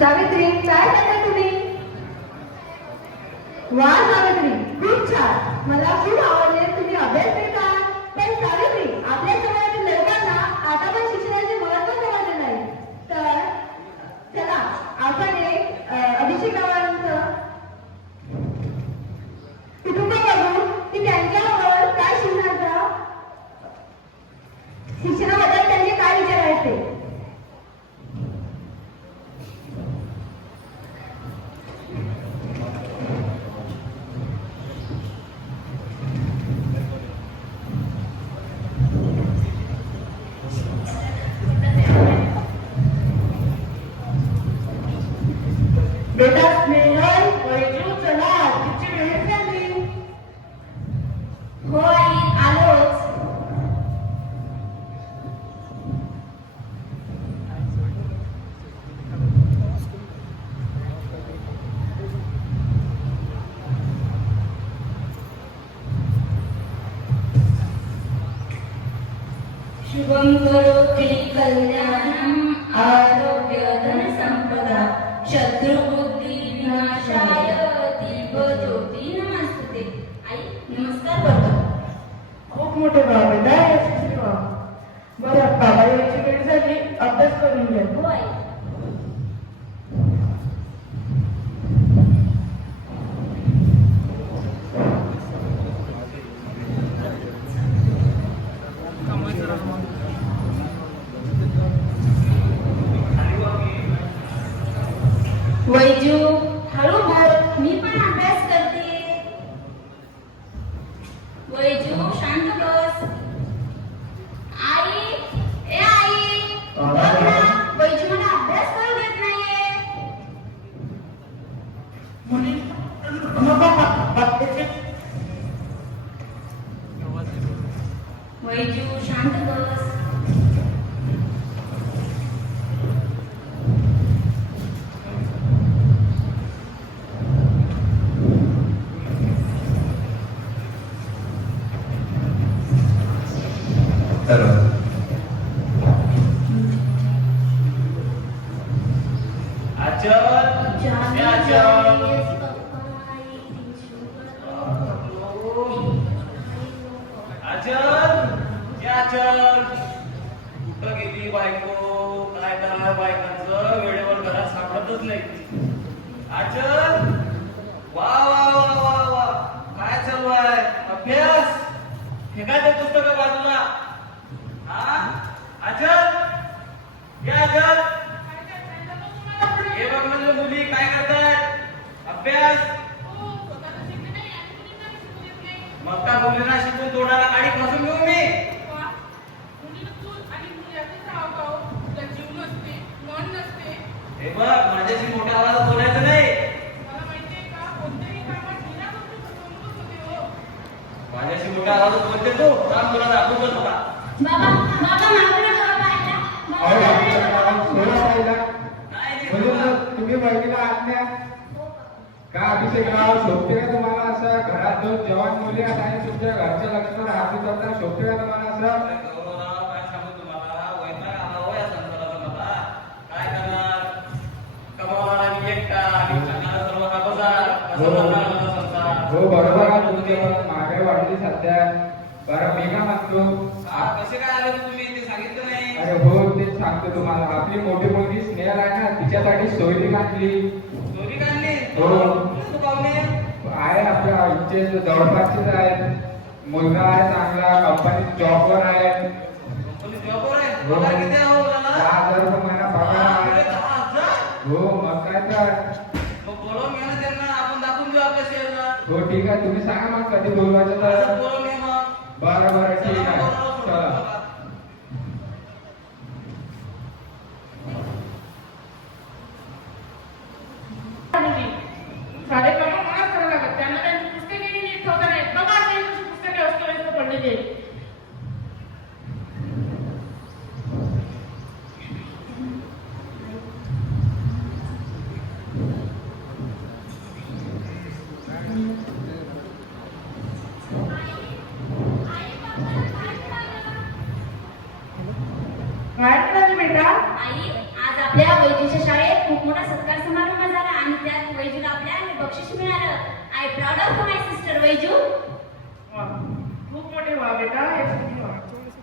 सावित्री, काय करता तुम्ही? वा सावित्री, खूप छान. मला खूप आवडले. तुम्ही अभ्यास देता. पण सावित्री, आपल्या समाजातील लोकांना आता पण शिक्षणाचे महत्त्व समजले नाही. तर चला आपण एक अभिषेकावांचं कुटुंब बघू की त्यांच्यावर काय शिक्षणाबद्दल त्यांचे काय विचार आहेत ते. बेटा स्नेहल, वैजू, चला तिची वेळ झाली. हो आई, आलोच. शुभं करोति कल्याणं आरोग्य धन संपदा शत्रुबुद्धी विनाशाय दीपज्योती नमस्ते. आई नमस्कार करतो. खूप मोठे भाव बेटा. बरं बाबा यायची वेळ झाली, अभ्यास करून घ्या. हो आई. वैजू हळू बोल, मी पण अभ्यास करते. वैजू शांत बस. आई, ए आई, बघ ना, वैजू मला अभ्यास करू देत नाहीये. वैजू शांत बस. कुठं गेली बायको? काय करणार बायकांचं? वेळेवर घरात सापडतच नाही. आचल, वा वा वा वा वा, काय चालू आहे? अभ्यास? हे काय ते पुस्तक बाजूला? हा आचल, या आचल, हे बघ म्हणजे मुली काय करतायत? अभ्यास. मग का मुलींना शिकून तोडाला गाडी फसून घेऊ मी? हे बघ, माझ्याशी मोठ्या आवाजात बोलायचं नाही. माझ्याशी मोठ्या आवाजात बोलते तू? काम तुला दाखवू का तुला? बाबा बाबा मागून तुम्ही बहिणीला आज्ञा का अभिषेकराव शोभते का तुम्हाला असं? घरात दोन जवान मुली आहेत आणि तुमच्या घरच्या लक्ष्मण हाती करताना शोभते का तुम्हाला असं? काय सांगू तुम्हाला? वैताग आला हो या संसाराचा मला. काय करणार? कमावणारा मी एकटा आणि करणारा सर्व का बाजार. कसं करणार माझा संसार? हो बरोबर आहे तुमचं. महागाई वाढली सध्या. बरं मी काय म्हणतो, कसे काय आले तुम्ही? ते सांगितलं नाही. अरे हो तेच सांगतो तुम्हाला. आपली मोठी मुलगी स्नेहल आहे ना, तिच्यासाठी सोयरी आणली. चोरी काढली? हो. तू पाहुणे आहे आपल्या इथे जवळपासचेच आहेत. मुलगा आहे चांगला, कंपनीत जॉबवर आहे. कंपनी जॉबवर आहे. हो. पगार किती आहे हो त्याला? 10,000 रुपये महिना पगार आहे. 10,000? हो मग काय तर. मग बोलवून घ्या ना त्यांना, आपण दाखवून देऊ आपल्या शेअरला. हो ठीक आहे, तुम्ही सांगा मग कधी बोलवायचं असं तर. बोलवून घ्या मग. बरं बरं ठीक आहे, चला. सारे काम मला करावं लागत. त्यांना त्यांची पुस्तके नीट ठेवता नाही. बघा त्यांची पुस्तके असतो पडलेली. बैजू वा, खूप मोठे व्हा बेटा, हे सुखी व्हा.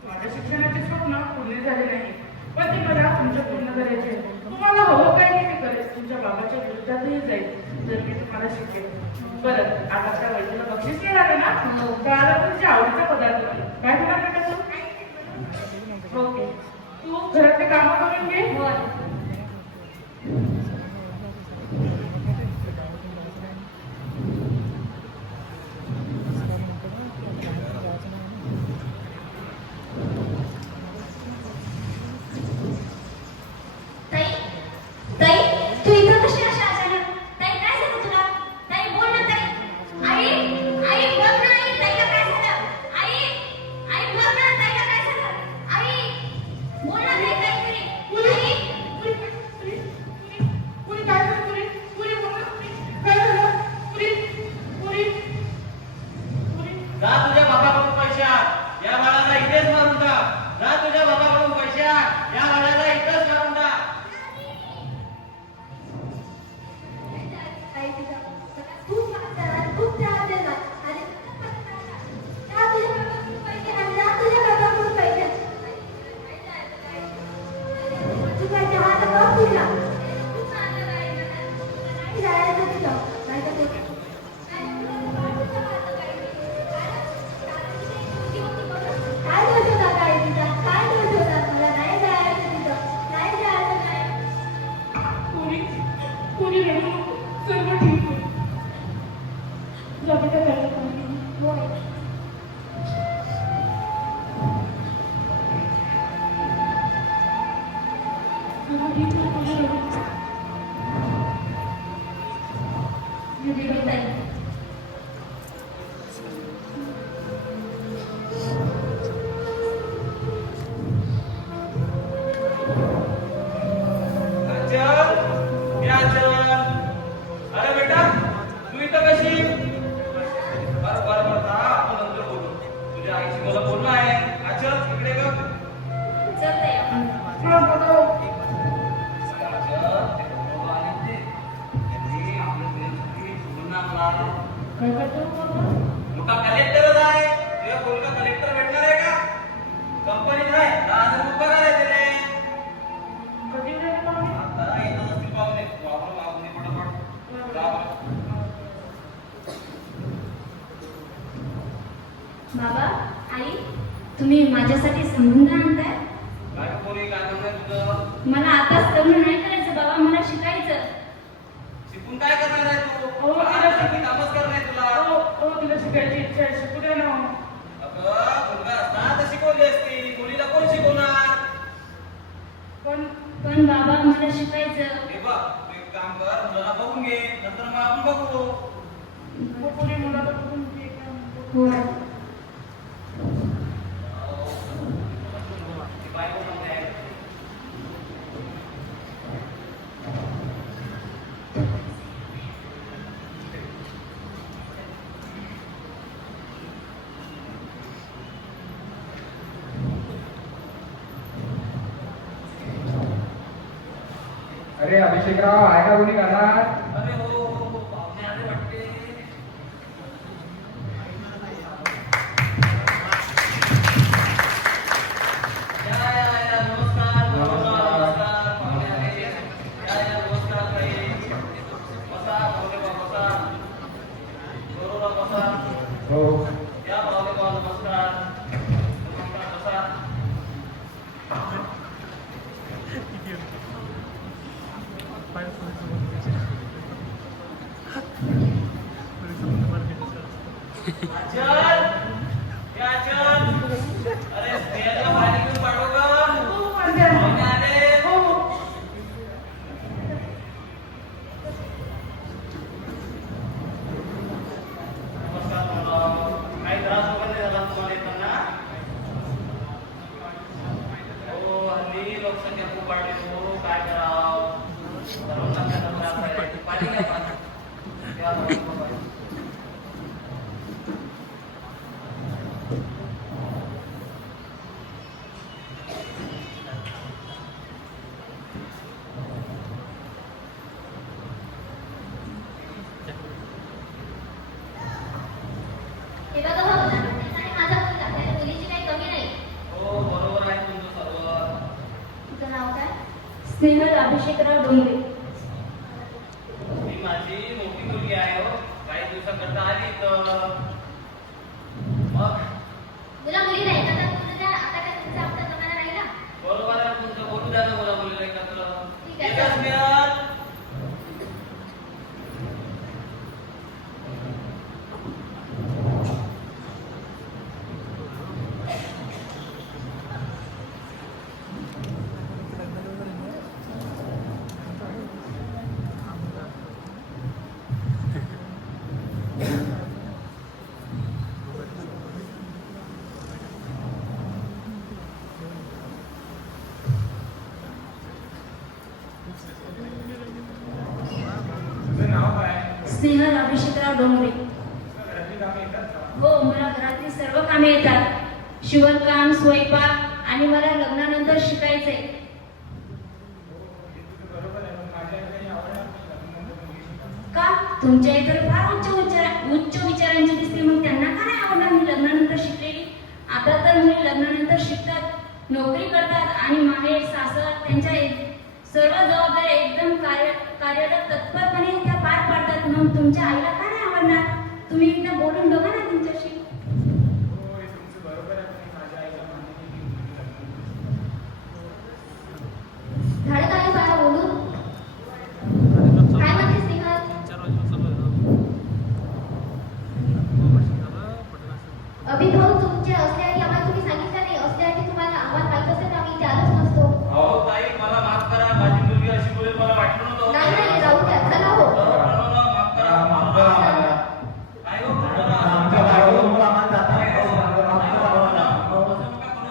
माझ्या शिक्षणाचे स्वप्न पूर्ण झाले नाही, पण ते मला तुमच्या पूर्ण करायचे आहे. तुम्हाला हवं काय नाही मी करेल, तुमच्या बाबाच्या विरुद्धातही जाईल जर मी तुम्हाला शिकेल. बरं, आता त्या वैद्यला बक्षीस मिळालं ना, तर आता तुमच्या आवडीचा पदार्थ बनव. काय देणार बेटा तू? ओके, तू घरातले कामं करून घे. ताई ताई तू इथं कशी अशी अचानक? ताई काय झालं तुला? ताई बोल ना ताई. आई आई बोल ना आई, ताईला काय झालं? आई आई बोल ना, ताईला काय झालं? आई बोल ना ताई, काहीतरी. आई पुरी काय झालं? पुरी बोल ना. काय झालं? पुरी जा तुझ्या बापाकडून पैसा, या बाळाला इथेच मारून टाक. जा तुझ्या बापाकडून पैसा, या बाळाला इथेच मारून टाक. आई तिचा खूप मागतात, खूप त्रास देतात आणि त्या तुझ्या बाबाकडून पैसे आणि त्या तुझ्या बाबाकडून पैसे. तुझ्या चहाचा कप दिला. नाही जायचं तिथं. नाही तर ते- काय दोष होता काय तिचा? काय दोष होता? मला नाही जायचं तिथं. नाही जायचं नाही. पुरी रडू नको. सर्व ठीक होईल. जा बेटा, घरात काम कर. होय. सर्व ठीक होईल, पुरी रडू नको. ताई चल, या चल. अरे बेटा, तू इथं कशी? बरं, जा, आपण नंतर बोलू. तुझ्या आईशी मला बोलणं आहे. चल, इकडे बघ. चल ताई आपण. हा, बोलो. काय करतो बाबा? मोठा कलेक्टरच आहे. तुझ्या पोरगा कलेक्टर भेटणार आहे का? कंपनीत आहे, 10,000 रुपये पगार आहे त्याला. कधी येणार पाहुणे? आता येत असतील पाहुणे. तू आपण मागून ये पटापट. जा बरं. बाबा आई तुम्ही माझ्यासाठी संबंध आणताय? काय गं पोरी, काय म्हणणं आहे तुझं? मला आताच लग्न नाही करायचं बाबा, मला शिकायचं. शिकून काय करणार आहे तू? हो, तिला बाळासाठी कामच करणार आहे तुला. हो, तिला शिकायची इच्छा आहे. शिकू दे ना. अगं, मुलगा असता तर शिकवली असती. मुलीला कोण शिकवणार? पण बाबा मला शिकायचं. हे बघ, तू एक काम कर, मुलाला बघून घे, नंतर मग आपण बघू. हो, पुरी मुलाला बघून घे का म्हणतो. होय. ती बायको म्हणते. अरे अभिषेकराव, आहे का कोणी घरात? अरे हो, पाहुणे आले वाटते. या, नमस्कार, नमस्कार, पाहुणे आले. या, नमस्कार ताई. बसा, पाहुणे बा, बसा. बरोबर बसा. हो. या पाहुणे बा, नमस्कार. नमस्कार, बसा. चल, या चल. अरे स्त्रियांना बाहेर घेऊन पाठव गं. हो, म्हणजे. पाहुणे आले. हो, हो. नमस्कार बोला. काही त्रास वगैरे नाही झाला तुम्हाला येताना? हो, हल्ली लोकसंख्या खूप वाढली. हो, काय करावं? सर्वांना त्याचा त्रास आहे. पाणी घ्या, पाणी. या, बरोबर. अभिषेकराव डोंगरे. ही माझी मोठी मुलगी आहे हो. काही दिवसाकरता आली तर मग तुला मुली नाही का? तर तुझं त्या आता काय तुमचा हप्ता जमाना राहिला? बरोबर आहे तुमचं. बोलू द्या ना मला मुलीला एकत्र. ठीक आहे. एकच मिळाल. तुझं नाव काय? स्नेहल अभिषेकराव डोंगरे. घरातली कामे येतात का? हो, मला घरातली सर्व कामे येतात. शिवणकाम, स्वयंपाक आणि मला लग्नानंतर शिकायचंय. हे तुझं बरोबर आहे, पण माझ्या काही आवडणार नाही लग्नानंतर मुली शिकायला. का? तुमच्या इतर फार उच्च विचारांची दिसते, मग त्यांना का नाही आवडणार मी लग्नानंतर शिकलेली? आता तर मुली लग्नानंतर शिकतात, नोकरी करतात आणि माहेर सासर त्यांच्या सर्व जबाबदाऱ्या एकदम कार्यरत तत्परपणे त्या पार पाडतात. मग तुमच्या आईला का नाही आवडणार? तुम्ही एकदा बोलून बघा ना त्यांच्याशी. हो, हे तुमचं बरोबर आहे, पण माझ्या आईला मान्य नाही की मुली लग्नानंतर शिकायला. धाडक आहे बाळा बोलून. काय म्हणते स्नेहल? अभिभाऊ तुमचे असल्याने आम्हाला तुम्ही सांगितलं नाही. असल्याने तुम्हाला आम्हाला माहित असेल तर आम्ही इथे आलोच नसतो. अहो ताई मला माफ करा. माझी मुलगी अशी बोलेल मला वाटलं नव्हतं. नाही नाही राहू द्या. चला हो. माफ करा. माफ करा आम्हाला. काय हो बोलला? आमच्या बाळाला तुम्हाला मान जाता. काय हो? नाही हो, बोला. असं नका करू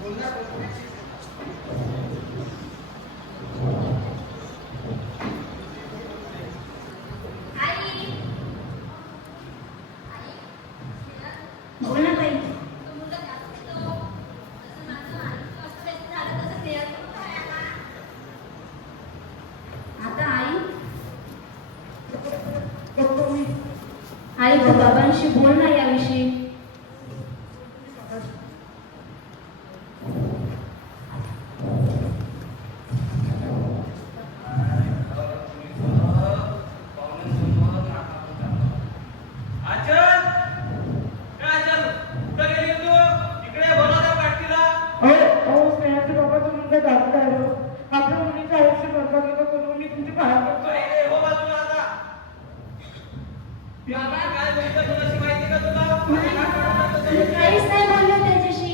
बोलला. आई, बोल ना ताई. आता आई, आई तू बाबांशी बोल ना याविषयी. स्नेहाचे बाबा तो मुलगा जास्त आहे हो. आपल्या मुलीचं आयुष्य बरबाद नका करू. मी तुमची पाया पडतो. काहीच नाही बोलले त्याच्याशी.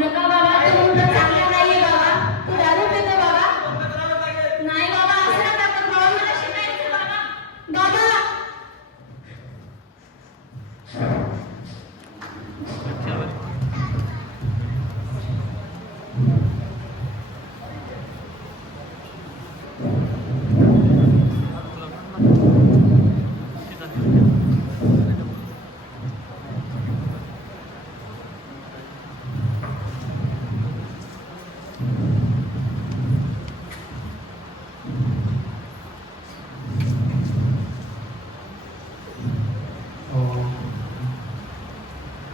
नका बाबा, तो मुलगा चांगला नाहीये बाबा. तू दारू पितो बाबा. नाही बाबा, असं नका करू बाबा. मला शिकायचं बाबा. बाबा,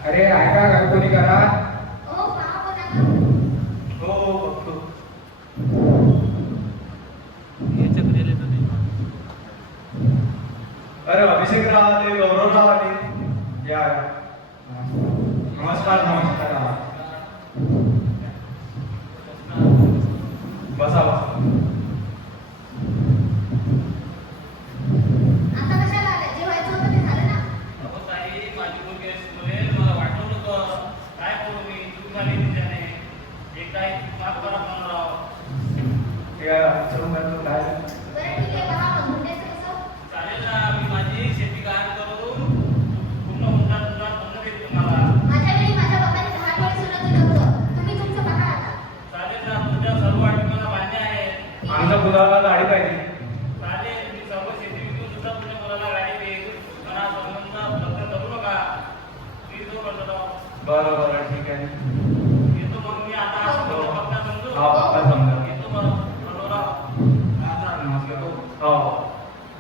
अरे ऐका का कोणी करा. ओ पहा हो नका. हो बघतो. अरे अभिषेकराव आले, गौरवराव आले. या नमस्कार. नमस्कार. बसा बसा. आता कशाला आले? जे व्हायचं होतं ते झालं ना. माझी मुलगी अशी बोलेल मला वाटलं नव्हतं. काय करू मी? चूक झाली तिच्याने. एकदा माफ करा म्हणून राव. या चौकात काय बरं ठीक आहे. पहा मग धुंड्याचं कसं? चालेल ना. मी माझी शेती काम करून पूर्ण हुंडा बंद देईल तुम्हाला. माझ्या वेळी माझ्या बाबांनी बरं बरं ठीक आहे. येतो मग मी आता असतो पक्का समजू. हा, पक्का समजा. येतो मग मनोरा. नमस्कार. येतो. हो.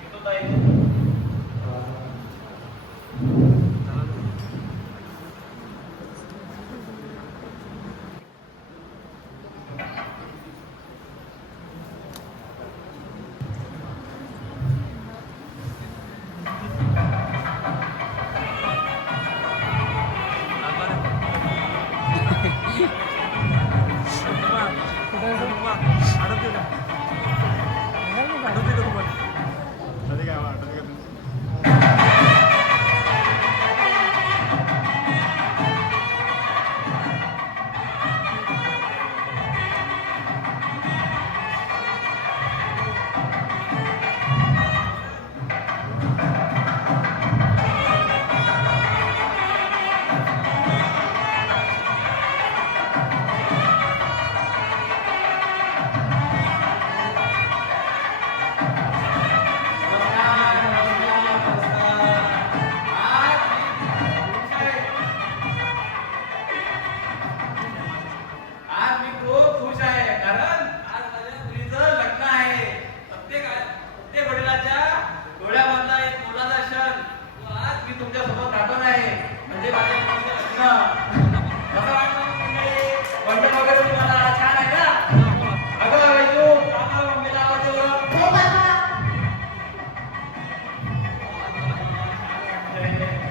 येतो ताई. आज मी खूप खुश आहे कारण आज माझ्या मुलीचं लग्न आहे. प्रत्येक वडिलाच्या डोळ्यामधला एक मोलाचा क्षण तो आज मी तुमच्या सोबत दाखवणार आहे. म्हणजे माझ्या मुलीचं लग्न. कसं वाटलं मंडळी? मंडळ वगैरे तुम्हाला छान आहे ना? अगं वैजू, अगं मम्मीला आवाज येऊ. हो बाबा.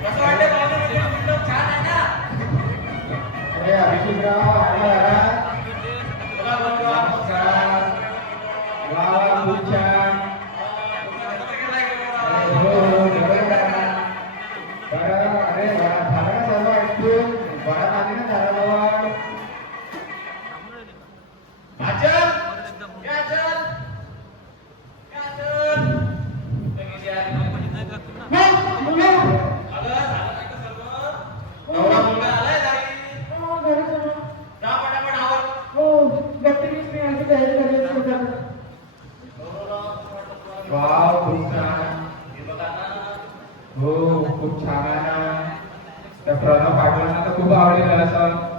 कसं वाटलं बाबा? एकदम छान आहे ना? अरे अभिषेकराव, आला आला. बोला बोला. नमस्कार. वा वा, खूप छान. अरे हो हो, जवळ करा. बरं, अरे वा, झालं ना सर्व ऐकून? वरात आली ना दाराजवळ? आचल, ये आचल. ये आचल. कुठे गेली आहे? नाही, मुलं. अगं, झालं नाही का सर्व? नवरा मुलगा आलाय घरी. हो, घरी चला. जा पटापट आवर. हो, बत्तीस मी आमची तयारी करायला सुरू करतो. वाव, खूप छान. हे बघा ना. हो, खूप छान आहे ना. त्या प्रणव पाटलांना तर खूप आवडेल असं.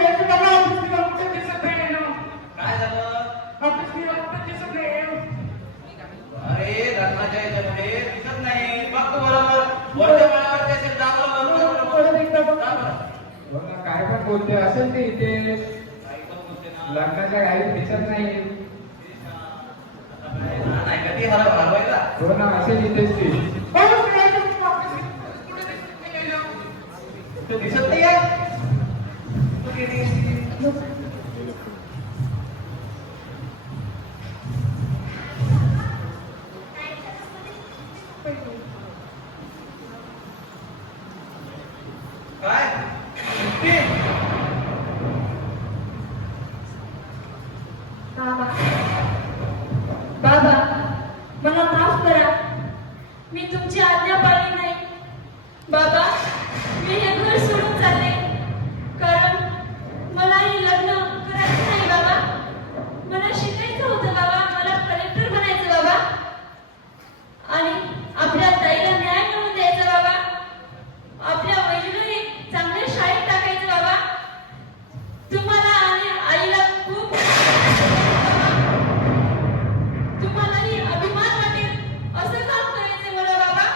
याचं बाबा ऑफिस निघालं कुठे दिसत नाही ना. काय झालं? ऑफिस निघालं कुठे दिसत नाही. अरे, लग्नाच्या याच्यामध्ये दिसत नाही. बघ तू बरोबर. वरच्या माळ्यावरती असेल. जा बरं, बरोबर. परत एकदा बघ. जा बरं. हो ना, काय पण बोलते असेल ते इथे. काही पण बोलते ना. लग्नाच्या गाडीत दिसत नाही. नाही का ती हरवायला? हो ना, असेल इथेच ती. हो, याचं ऑफिस कुठे दिसत नाही ना. तू दिसत नाही आहे? तू गेली असती. काय? सुट्टी? बाबा. बाबा, मला माफ करा. मी तुमची आज्ञा पाळली नाही. बाबा, मी हे घर सोडून चालले. कारण मला हे लग्न करायचं नाही बाबा. मला शिकायचं होतं बाबा. मला कलेक्टर बनायचं बाबा. आणि आपल्या ताईला न्याय मिळवून द्यायचा बाबा. आपल्या वैजूला एक चांगल्या शाळेत टाकायचं बाबा. तुम्हाला आणि आईला खूप तुम्हालाही अभिमान वाटेल असं काम करायचं मला बाबा.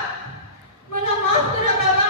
मला माफ करा बाबा.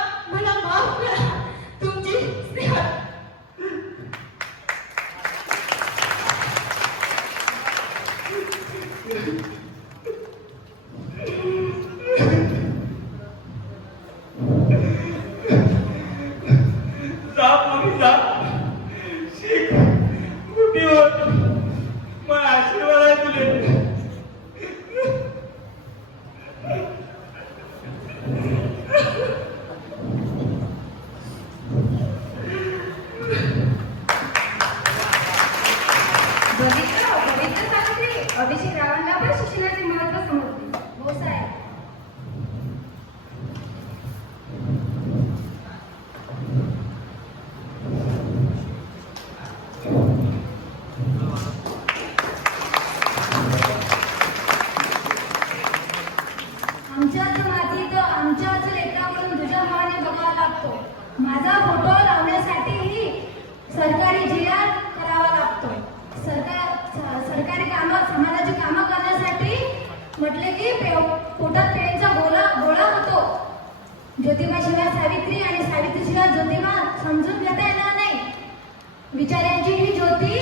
फोटो लावण्यासाठीही सरकारी जी.आर. करावा लागतो. सरकारी कामं, समाजाची कामं करण्यासाठी म्हटले की पोटात पेनचा गोळा होतो. ज्योतिबा शिवाय सावित्री आणि सावित्री शिवाय ज्योतिबा समजून घेता येणार नाही. विचारांची ही ज्योती